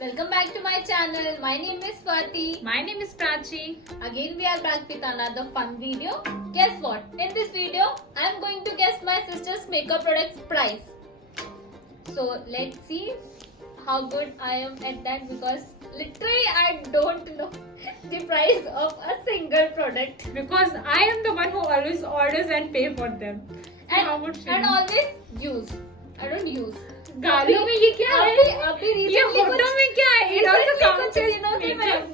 Welcome back to my channel. My name is Swati. My name is Prachi. Again we are back with another fun video. Guess what? In this video, I am going to guess my sister's makeup products price. So let's see how good I am at that because literally I don't know the price of a single product. Because I am the one who always orders and pay for them. So how would she And know? always use. I don't use. गालों में ये क्या है? अभी ये होठों में क्या है? It also counts as मैंने makeup.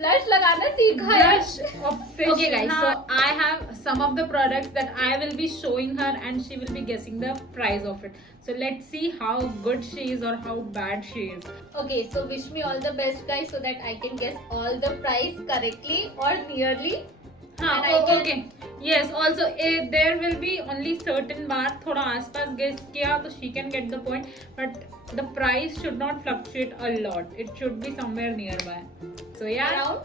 ब्लश लगाना सीखा है. Blush obsession. Okay guys, so I have some of the products that I will be showing her and she will be guessing the price of it. So let's see how good she is or how bad she is. Okay, so wish me all the best guys so that I can guess all the price correctly or nearly. हाँ, And I can- okay. Yes, also there will be only certain बार थोड़ा आसपास guess किया तो she can get the point. But the price should not fluctuate a lot. It should be somewhere nearby. So yeah,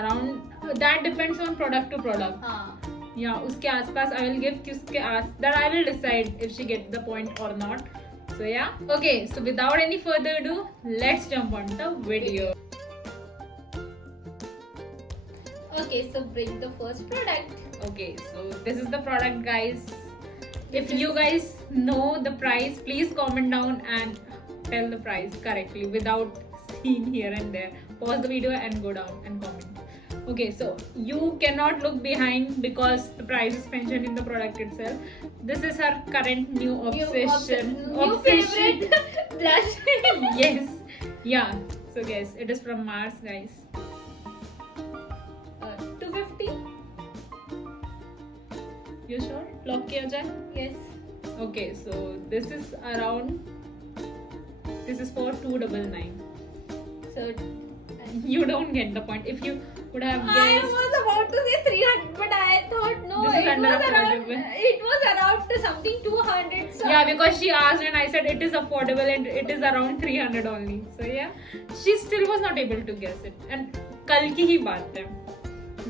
around that depends on product to product. हाँ. Yeah, उसके आसपास I will give किसके आस that I will decide if she gets the point or not. So yeah, okay. So without any further ado, let's jump on the video. Okay, so bring the first product. Okay, so this is the product, guys. If you guys know the price, please comment down and tell the price correctly without seeing here and there. Pause the video and go down and comment. Okay, so you cannot look behind because the price is mentioned in the product itself. This is her current new obsession. New favorite blush. Yes. Yeah. So guys, it is from Mars, guys. 250. You sure? Lock किया जाए? Yes. Okay, so this is around. This is for 299. So You don't get the point. If you would have I guessed, was about to say 300, but I thought no, This is it under was around. affordable. It was around to something 200. So yeah, because she asked and I said it is affordable and it is around 300 only. So yeah, she still was not able to guess it. And कल की ही बात है.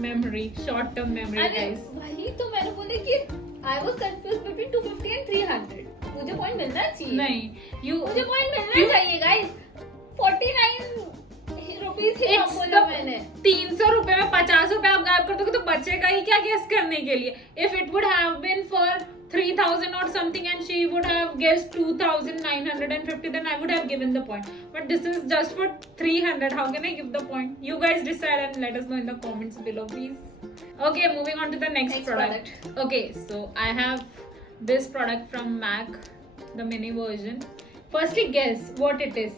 Memory, short-term memory, अरे guys. वही तो मैंने बोले कि I was confused between 250 and 300. मुझे पॉइंट मिलना चाहिए. नहीं, you. मुझे पॉइंट मिलना क्यों? चाहिए guys. 49 rupees he come It's बोला मैंने. 300 रुपए में 50 रुपए आप गायब कर दोगे तो बचेगा ही क्या गेस करने के लिए. If it would have been for 3000 or something and she would have guessed 2950, then I would have given the point. But this is just for 300. How can I give the point? You guys decide and let us know in the comments below, please. Okay, moving on to the next product. Okay, so I have this product from MAC, the mini version. Firstly, guess what it is.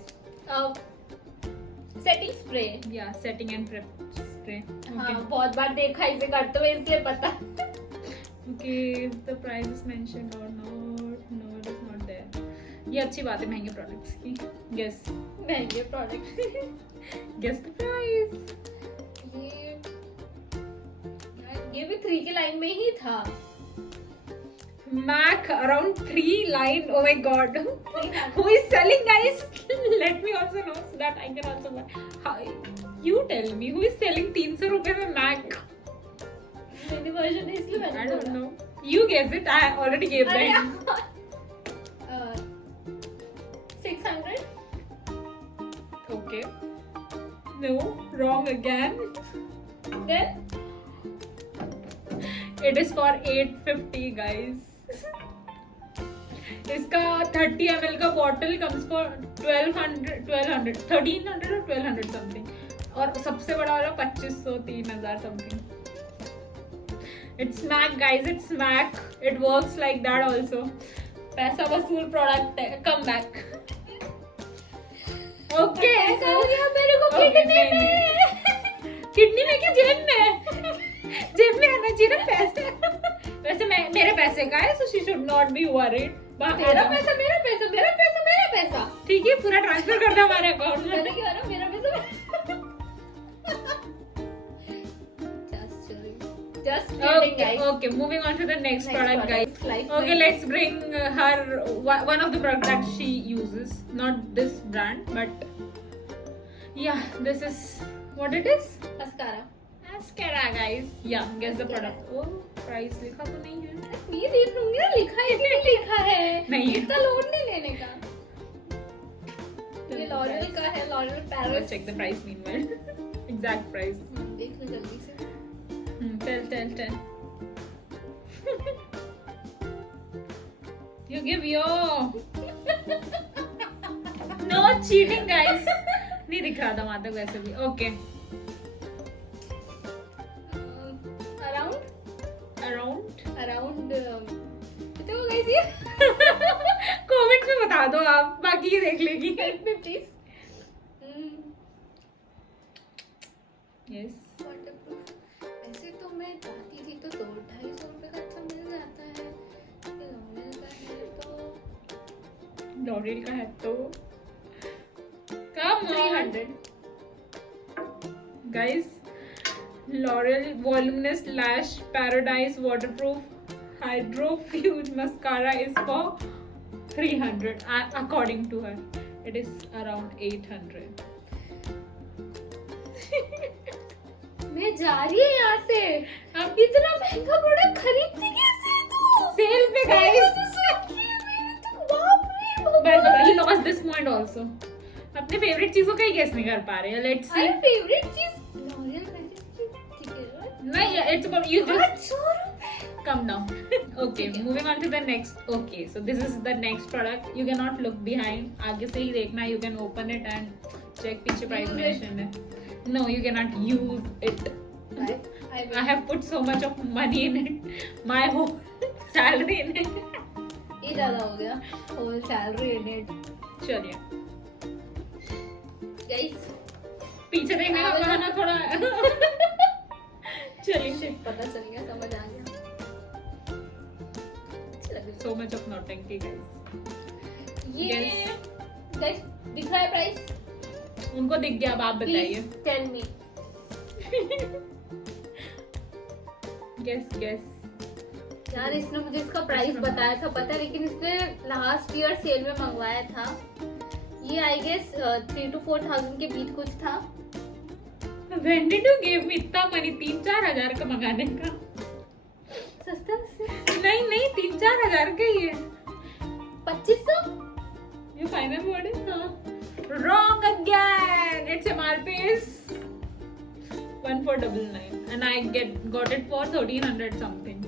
Setting spray. Yeah, setting and prep spray. हाँ Okay. बहुत बार देखा इसे करते हुए इसलिए पता. Okay, if the price is mentioned or not. No, it is not there. ये अच्छी बात है महंगे products की. Guess. महंगे प्रोडक्ट. Guess the price. ये भी 3 की लाइन में ही था. MAC around 3 line. Oh my god. Who is selling, guys? Let me also know so that I can also buy. How, you tell me who is selling 300 रुपए में MAC? Mini version है इसलिए मैंने I don't बोला. know. You guess it. I already gave the अरे hint. यार. 600. Okay. No, wrong again. Then It is for 850, guys. इसका 30 ml का bottle comes for 1300 or 1200 something. और सबसे बड़ा वाला 2500 3000 something. It's MAC, guys. It's MAC. It works like that also. पैसा वसूल प्रोडक्ट है. Come back. Okay. ऐसा हो गया मेरे को Okay, किडनी नहीं, में. किडनी में क्या जेब में? जेब में आना चाहिए ना पैसे. वैसे मेरे पैसे का है, so she should not be worried. मेरा पैसा मेरा पैसा मेरा पैसा मेरा पैसा. ठीक है, पूरा ट्रांसफर कर दे हमारे अकाउंट मैंने में. क्या ना मेरा पैसा. Just kidding, Okay, guys. okay. Moving on to the next product, guys. Like Okay, let's bring her one of the products that she uses. Not this brand, but yeah, this is what it is. mascara. Mascara, guys. Yeah, guess the product. Oh, price लिखा तो नहीं है. ये देख लूंगी ना लिखा है कि नहीं लिखा है. नहीं है. इतना लोड नहीं लेने का. ये लॉरियल का है, L'Oréal Paris. check the price meanwhile. Exact price. देख लो जल्दी से। Tell. You give your. No cheating, guys. नहीं दिख रहा था वहां तक वैसे भी. Okay. Around कितने हो गई थी? कमेंट में बता दो आप, बाकी ये देख लेगी. Help me please. Yes. Waterproof. ऐसे तो मैं चाहती थी तो 200-250 रुपए का अच्छा मिल जाता है। लॉरियल का है तो come on 300. guys, L'Oreal Voluminous Lash Paradise Waterproof Hydrofuge Mascara is for 300. According to her, it is around 800. मैं जा रही है यहाँ से। अब इतना महंगा प्रोडक्ट खरीदती कैसे तू? Sale पे guys. But you lost this point also. अपने फेवरेट चीजों का ही गेस नहीं कर पा रहे हैं. Let's see. अरे फेवरेट चीज लॉरियल मैजिक की ठीक है। नहीं, it's about you just 800 रुपए। come down. Okay, moving on to the next. Okay, so this is the next product. You cannot look behind. आगे से ही देखना. You can open it and check पीछे price Use it. mention है. No, you cannot use it. I have put so much of money in it. My whole salary in it. ये ज्यादा हो गया। Whole salary in it. चलिए. Guys, पीछे देखने का बहाना थोड़ा. चलिए. shit, पता चल गया, समझ आ गया। अच्छी लग रही है। So much of naughty guys. ये Yes. guys दिख रहा है प्राइस? उनको दिख गया, अब आप बताइए. Please tell me. Guess. यार इसने मुझे इसका प्राइस बताया था पता है, लेकिन इसने लास्ट ईयर सेल में मंगवाया था। ये आई गेस 3,000 to 4,000 के बीच कुछ था। When did you give me इतना मनी? 3-4 हजार का मंगाने का. सस्ता से नहीं 3-4 हजार का ही है. 2500। You final word is wrong again. Its MRP is 1499 and I got it for 1,300 something.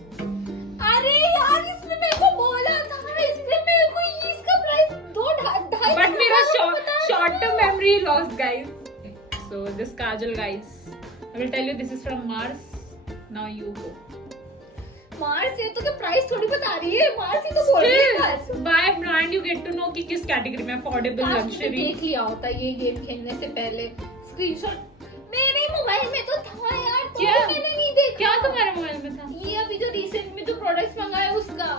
अरे यार इसने मेरे को बोला था, इसने मेरे को इसका प्राइस 2-2.5 But मेरा short term memory lost, guys. So this kajal, guys, I will tell you this is from Mars. Now you go. Mars ये तो क्या प्राइस थोड़ी बता रही है, मार्स ही तो बोल रही है बस। Still, by brand you get to know कि किस कैटेगरी में affordable काश मैंने luxury. देख लिया होता ये गेम खेलने से पहले। स्क्रीनशॉट मेरे मोबाइल में तो था यार, तो क्या? मैंने नहीं देखा। क्या तुम्हारे मोबाइल में था? ये अभी जो रिसेंट में जो प्रोडक्ट्स मंगाए उसका।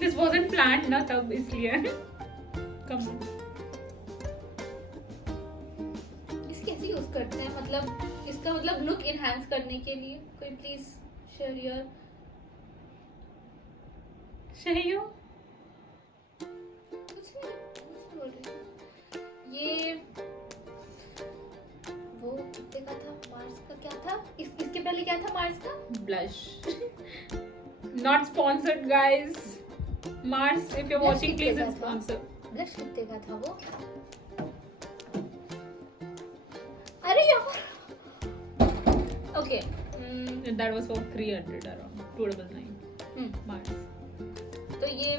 This wasn't planned ना तब, इसलिए. Come on. इस कैसे यूज करते हैं, मतलब इसका मतलब लुक एनहांस करने के लिए कोई प्लीज शेयर योर। शहीयो. कुछ नहीं बोल रही। ये वो कितने का था मार्स का, क्या था इसके पहले क्या था मार्स का? Blush. Not sponsored, guys. Mars, if you're Blush watching, कितने please का था? sponsor. ब्लश कितने का था वो? अरे यार okay That was for 300 around 299. Mars. तो ये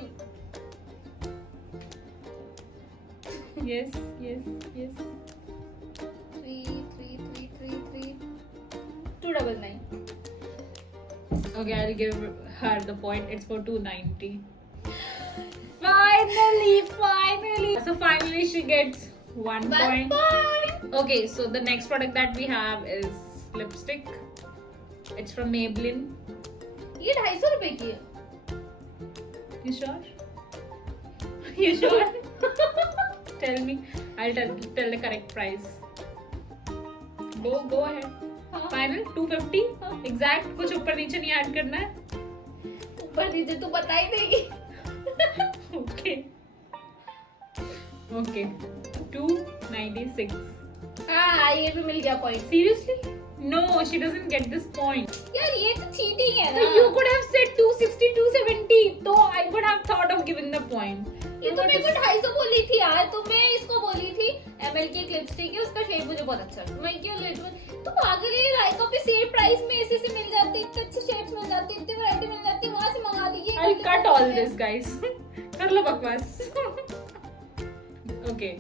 Yes. 299. Okay, I'll give her the point. It's for 290. Finally. So finally she gets 1 point. Okay, so the next product that we have is lipstick. It's from Maybelline. ये 250 रुपए की है। You sure? You sure? Tell me. I'll tell the correct price. Go ahead. Final 250. Exact. कुछ ऊपर नीचे नहीं add करना है. ऊपर नीचे तू बता ही देगी। Okay. 296. हाँ, ये भी मिल गया point. Seriously? No, she doesn't get this point. यार ये तो चीटिंग है So ना। you could have said 260, 270. So I would have thought of giving the point. ये तो मेरे को 250 बोली थी यार, तो मैं इसको बोली थी ml की एक लिपस्टिक है, उसका शेड मुझे बहुत अच्छा है, मैं क्यों ले लूं? तो पागल है, लाइका पे सेम प्राइस में ऐसे से मिल जाती, इतने अच्छे शेड्स मिल जाते, इतनी वैरायटी मिल जाती, वहां से मंगा लीजिए। I'll cut all this, guys. कर लो बकवास. Okay,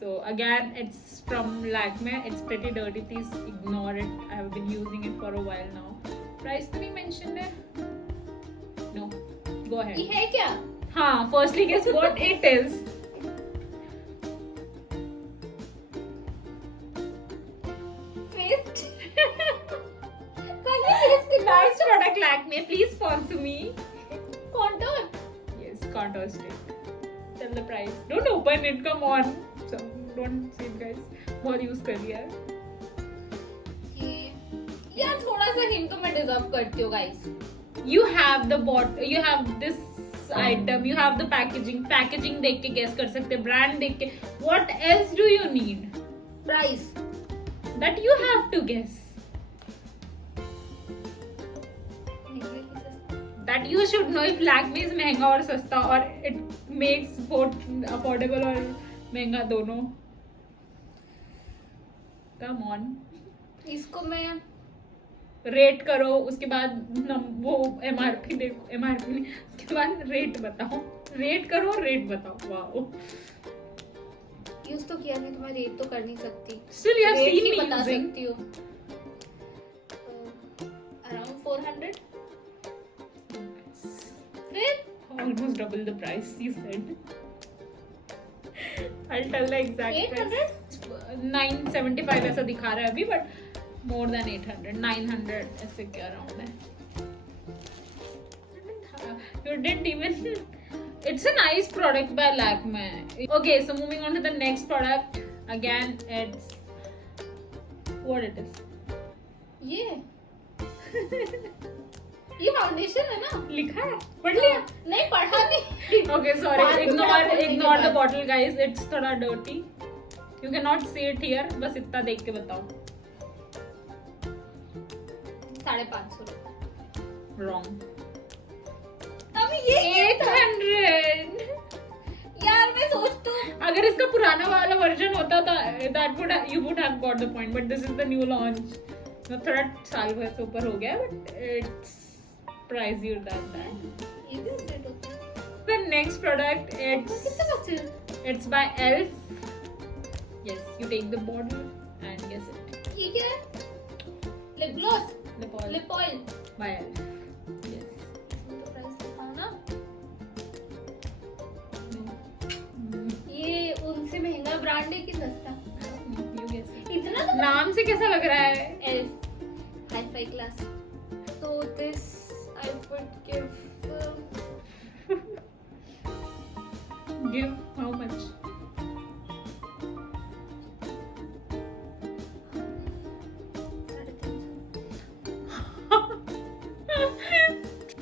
so again it's from Lakme. It's pretty dirty. Please ignore it. I have been using it for a while now. Price तो नहीं mentioned है? No. Go ahead. ये है क्या? हाँ. Firstly, guess what it is. Paste. Nice product, Lakme. Please sponsor me. Contour. Yes, contour stick. Tell the price. Don't open it. Come on. So don't see it, guys. बहुत use कर लिया है. यार थोड़ा सा हिंट तो मैं deserve करती हूँ guys. You have the you have this item, you have the packaging. Packaging देख के guess कर सकते, brand देख के. What else do you need? Price. That you have to guess. That you should know if Lakme is महंगा और सस्ता और it makes both affordable और महंगा दोनों. Come on. इसको मैं रेट करो, उसके बाद वो MRP देखो, MRP नहीं, उसके बाद रेट बताओ, रेट करो, रेट बताओ. वाओ. यूज तो किया नहीं तो मैं रेट तो कर नहीं सकती. Still you have rate seen he me बता using. सकती हूँ. Around 400. फिर Almost double the price you said. I'll tell the exact 800? price. 975 ऐसा दिखा रहा है अभी, but more than 800, 900 ऐसे क्या around है. You didn't even. It's a nice product by Lakme. Okay, so moving on to the next product. Again, it's what it is. ये foundation है ना? लिखा है, पढ़ लिया? नहीं पढ़ा नहीं. Okay, sorry. बाद में Ignore बोलने के the बाद. bottle, guys. It's थोड़ा dirty. You cannot see it here. बस इतना देख के बताओ. 550. Wrong. अभी ये 800. यार मैं सोचती हूँ अगर इसका पुराना वाला वर्जन होता था, you would have got the point. But this is the new launch. तो थोड़ा साल भर से ऊपर हो गया, but it's pricier than that. ये भी update होता है. The next product, कितने बचे हैं? it's by Elf. Yes, you take the bottle and guess it. ये क्या है? Lip gloss. Lip oil lip oil. by Elf. Yes. इसमें तो प्राइस दिखाओ ना. No. ये उनसे महंगा ब्रांड है कि सस्ता? You guess it. इतना तो नाम से कैसा लग रहा है? Elf hi fi class. So this I would give Give how much?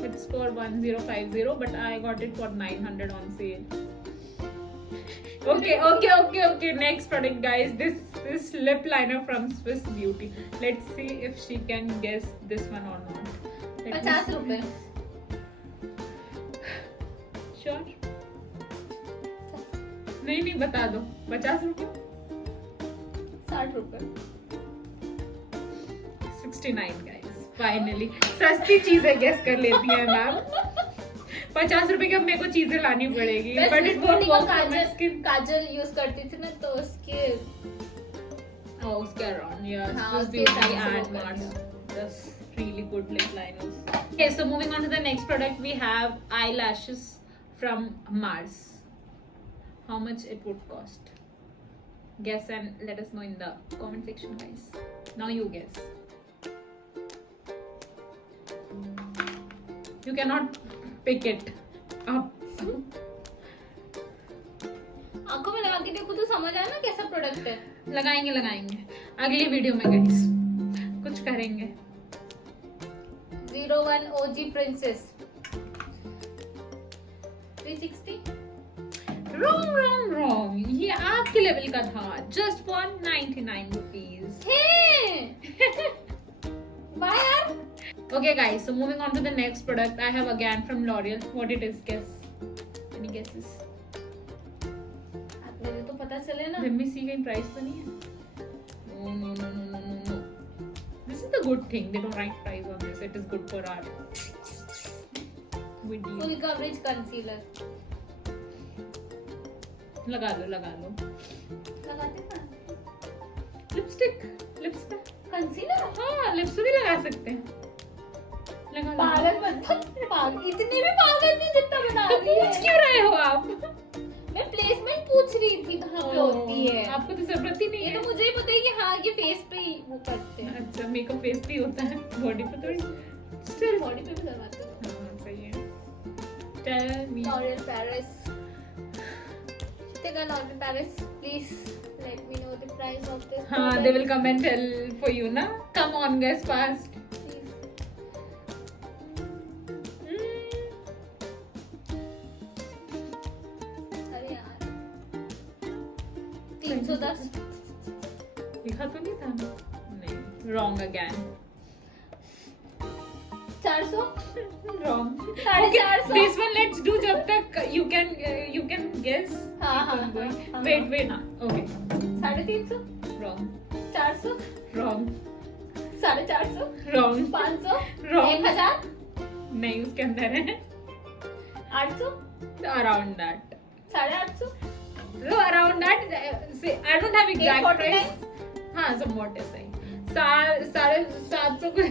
It's for 1050, but I got it for 900 on sale. Okay. Next product, guys. This lip liner from Swiss Beauty. Let's see if she can guess this one or not. Let me 50 see. रुपए. Sure. नहीं बता दो. 50 रुपए. 60 रुपए. 69, guys. Finally, सस्ती चीजें guess कर लेती है मैम. 50 रुपए की अब मेरे को चीजें लानी पड़ेगी. मैं But it won't work for my Kajal skin. Kajal use करती थी ना तो उसके Oh, उसके around, yeah. हाँ, Swiss उसके Beauty हिसाब से and वो कर Mars. दिया. That's really good lip liners. Okay, so moving on to the next product, we have eyelashes from Mars. How much it would cost? Guess and let us know in the comment section, guys. Now you guess. You cannot pick it up. आंखों में लगा के देखो तो समझ आया ना कैसा प्रोडक्ट है. लगाएंगे अगली वीडियो में, गाइस. कुछ करेंगे. 01 OG Princess 360. Wrong. ये आपके लेवल का था. Just for 99 rupees. वाह यार. Okay, guys. So moving on to the next product, I have again from L'Oreal. What it is? Guess. Any guesses? चले ना. Let me see कहीं प्राइस तो नहीं है. No. This is the good thing. They don't write price on this. It is good for our video. Full coverage concealer. लगा लो. लगाते ना. Lipstick. Lips पे. कंसीलर. हाँ, lips पे भी लगा सकते हैं. लगा लो. पागल मत. पागल इतने भी पागल नहीं जितना बना तो रही पूछ है. क्यों रहे हो आप? मैं प्लेसमेंट पूछ रही थी कहाँ पे होती है. आपको तो जरूरत ही नहीं ये है. तो मुझे ही पता है कि हाँ ये फेस पे ही वो करते हैं. अच्छा, मेकअप फेस पे ही होता है, बॉडी पे थोड़ी. सिर्फ बॉडी पे भी करवाते हैं. हाँ, सही है. Tell me. L'Oreal Paris. कितने का L'Oreal Paris? Please let me know the price of this. हाँ, product. they will come and tell for you ना. Come on, guys, fast. Please. अरे यार 310. लिखा तो नहीं था. नहीं, wrong again. 400. Wrong. 450. This one let's do जब तक you can guess. हाँ. Wait हाँ. Okay. 350. Wrong. 400. Wrong. 450. Wrong. 500. Wrong. 1000. नहीं, उसके अंदर है. 800. Around that. 850. So around that, say I don't have exact 849. price. हाँ, somewhat is सही. 750 को.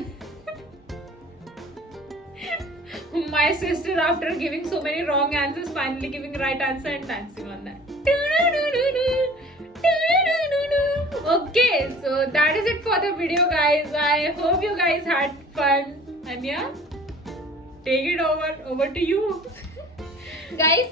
My sister, after giving so many wrong answers, finally giving right answer and dancing on that. Okay, so that is it for the video, guys. I hope you guys had fun. And yeah, take it over to you. Guys,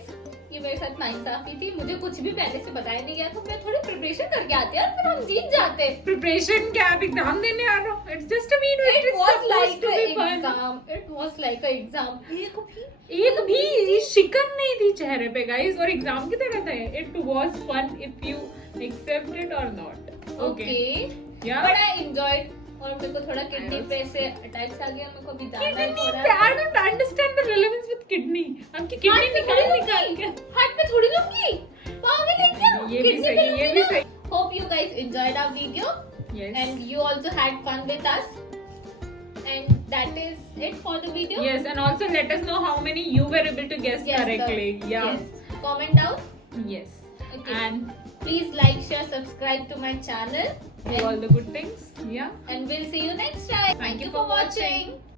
ये मेरे साथ नाइंसाफी थी. मुझे कुछ भी पहले से बताया नहीं गया तो मैं थोड़ी प्रिपरेशन करके आती और फिर हम जीत जाते. Preparation क्या आप एग्जाम देने आ रहे हो? It's just a video. It It's was supposed like to an be fun. exam. It was like an exam. एक भी शिकन नहीं थी चेहरे पे, guys, और एग्जाम की तरह था. It was fun if you accept it or not. Okay. Yeah. But I enjoyed. और मेरे को थोड़ा किडनी पे से अटैक्स आ गया. मेरे को अभी जाना ही हो Kidney, रहा I है. don't understand the relevance with kidney. आपकी किडनी निकाल के. हाथ पे थोड़ी लूंगी. पागल है क्या? ये भी Kidney सही, पे ये लूंगी भी ना. सही. Hope you guys enjoyed our video Yes. and you also had fun with us. And that is it for the video. Yes, and also let us know how many you were able to guess correctly. Yeah. Yes. Comment down. Yes. Okay. And Please like, share, subscribe to my channel. do all the good things. Yeah. And we'll see you next time. Thank you for for watching. watching.